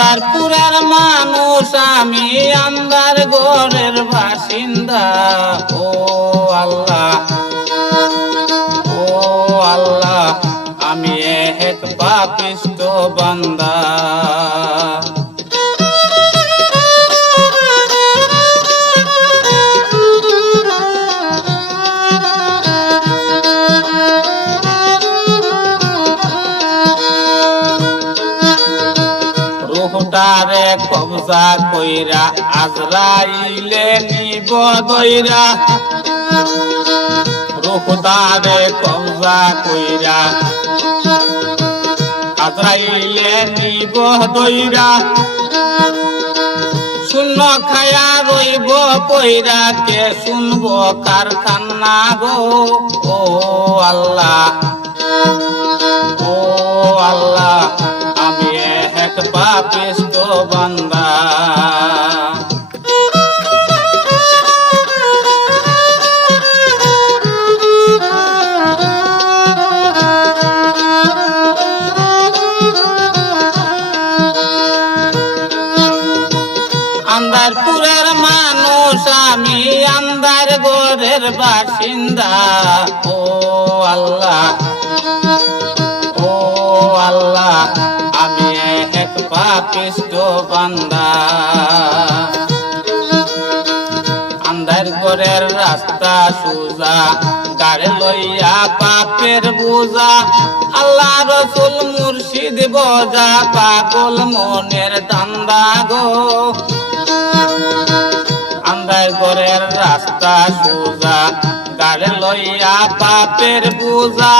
আন্দারপুরের মানুষ আমি, আন্দার গড়ের বাসিন্দা। ও আল্লাহ, ও আল্লাহ, আমি এক পাপিষ্ঠ বান্দা। রুহটারে কবজা কইরা আজরাইলে নিব দইরা। রুহটারে কবজা কইরা আজরাইলে নিব দইরা। শূন্য খায়া রইব পইরা, কে শুনব কারখানা গো। ও আল্লাহ, ও আল্লাহ, আমি এক পাপিষ্ঠ বান্দা। আন্দারপুরের মানুষ আমি, আন্দার গড়ের বাসিন্দা। ও আল্লাহ, ও আল্লাহ, আমি এক পাপিষ্ঠ বান্দা। আন্দার গড়ের রাস্তা সোজা, গাড়ি লইয়া পাপের বোঝা। আল্লাহ রসুল মুর্শিদ বজা, পাগল মনের দান্দা গো। আন্দার গড়ের রাস্তা সোজা, গাড়ি লইয়া পাপের বোঝা।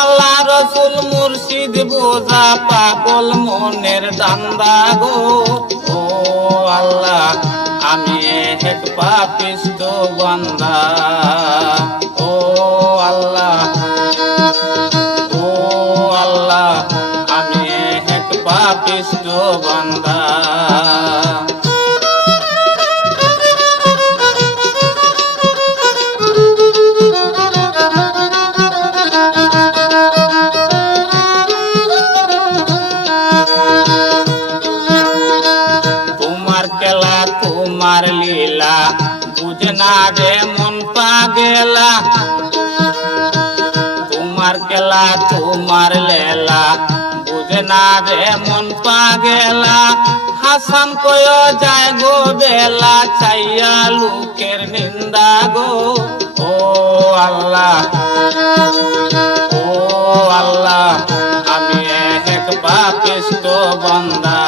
আল্লাহ রসুল মুর্শিদ বোঝা, পাগল মনের দান্দা গো। ও আল্লাহ, আমি এক পাপিষ্ঠ বান্দা। ও আল্লাহ, ও আল্লাহ, আমি এক পাপিষ্ঠ বান্দা। তোমার লীলা বুঝে না রে মন পাগেলা। তোমার খেলা তোমার লীলা বুঝে না রে মন পাগেলা। হাসান কয় যায় গো বেলা, চাইয়া লোকের নিন্দা গো। ও আল্লাহ, ও আল্লাহ, আমি এক পাপিষ্ঠ বান্দা।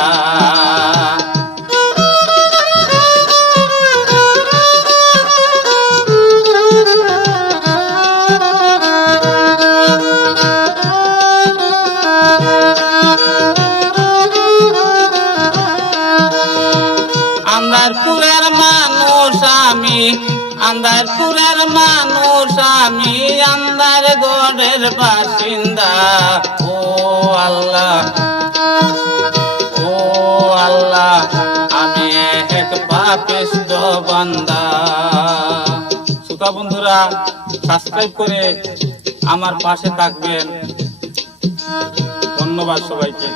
আন্দারপুরের মানুষ আমি, আন্দারপুরের মানুষ আমি, আন্দার গড়ের বাসিন্দা। ও আল্লাহ, ও আল্লাহ, আমি এক পাপিষ্ঠ বান্দা। শ্রোতা বন্ধুরা, সাবস্ক্রাইব করে আমার পাশে থাকবেন। ধন্যবাদ সবাইকে।